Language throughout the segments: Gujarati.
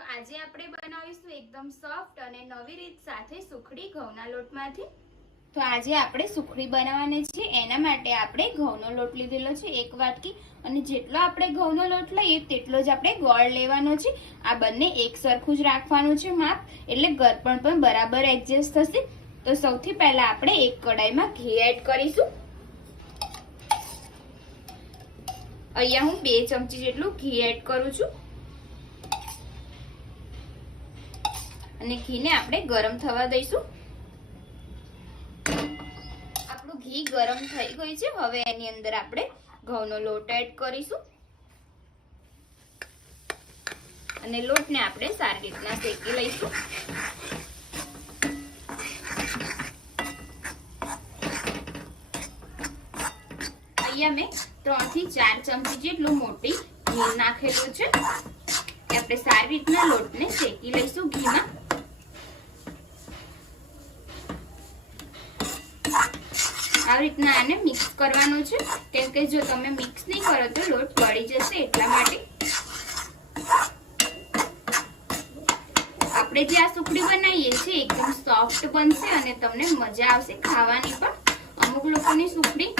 આજે આપણે બનાવીશું એકદમ સોફ્ટ અને નવી રીત સાથે સુખડી ઘઉંના લોટમાંથી। તો આજે આપણે સુખડી બનાવવાની છે। એના માટે આપણે ઘઉંનો લોટ લીધેલો છે 1 વાટકી, અને જેટલો આપણે ઘઉંનો લોટ લઈએ તેટલો જ આપણે ગોળ લેવાનો છે। આ બંને એક સરખું જ રાખવાનું છે માપ, એટલે ગરપણ પણ બરાબર એડજસ્ટ થશે। તો સૌથી પહેલા આપણે એક કડાઈમાં ઘી એડ કરીશું। અહીંયા હું 2 ચમચી જેટલું ઘી એડ કરું છું, અને ઘીને આપણે ગરમ થવા દઈશું। આપણું ઘી ગરમ થઈ ગયું છે। હવે એની અંદર આપણે ઘઉંનો લોટ એડ કરીશું, અને લોટને આપણે સારી રીતના શેકી લઈશું। અહીંયા મેં 3 થી 4 ચમચી જેટલું મોટી ઘી નાખેલું છે। આપણે સારી રીતના લોટને શેકી લઈશું ઘીમાં। આ રીતના આને મિક્સ કરવાનું છે, કેમ કે જો તમે મિક્સ નહીં કરો તો લોટ બળી જશે, એટલા માટે। આપણે જે આ સુખડી બનાવીએ છીએ એકદમ સોફ્ટ બનશે અને તમને મજા આવશે ખાવાની પણ। અમુક લોકોની સુખડી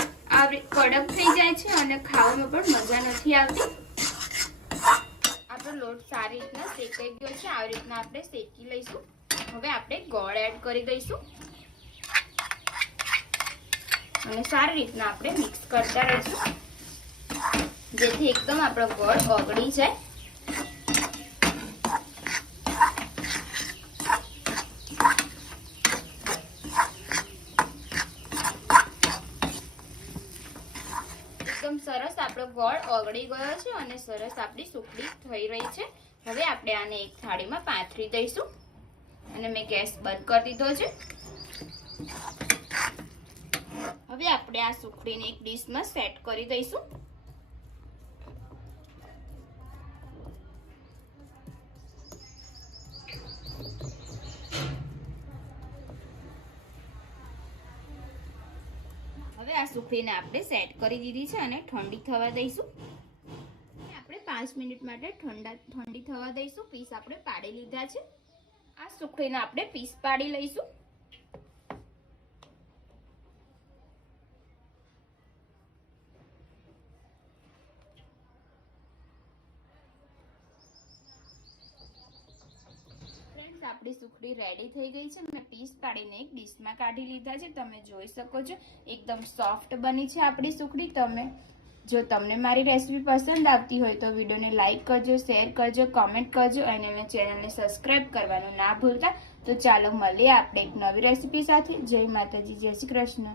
કડક થઈ જાય છે અને ખાવામાં પણ મજા નથી આવતી। આપણો લોટ સારી રીતના શેકાઈ ગયો છે, આવી રીતના આપણે શેકી લઈશું। હવે આપણે ગોળ એડ કરી દઈશું, અને સારી રીતના આપણે મિક્સ કરતા રહીશું, જેથી એકદમ આપણો ગોળ ઓગળી જાય। એકદમ સરસ આપણો ગોળ ઓગળી ગયો છે અને સરસ આપણી સુખડી થઈ રહી છે। હવે આપણે આને એક થાળીમાં પાથરી દઈશું, અને મેં ગેસ બંધ કરી દીધો છે। હવે આપણે આ સુખડીને એક ડીશમાં સેટ કરી દઈશું। હવે આ સુખડીને આપણે સેટ કરી દીધી છે અને ઠંડી થવા દઈશું। આપણે 5 મિનિટ માટે ઠંડી થવા દઈશું। પીસ આપણે પાડી લીધા છે। આ સુખડીને આપણે પીસ પાડી લઈશું। આપણી સુખડી રેડી થઈ ગઈ છે। મેં પીસ પાડીને એક ડીશમાં કાઢી લીધા છે। તમે જોઈ શકો છો એકદમ સોફ્ટ બની છે આપણી સુખડી। જો તમને મારી રેસીપી પસંદ આવતી હોય તો વિડીયોને લાઈક કરજો, શેર કરજો, કમેન્ટ કરજો, અને ચેનલને સબસ્ક્રાઇબ કરવાનું ના ભૂલતા। તો ચાલો મળીએ આપણે એક નવી રેસીપી સાથે। જય માતાજી, જય શ્રી કૃષ્ણ।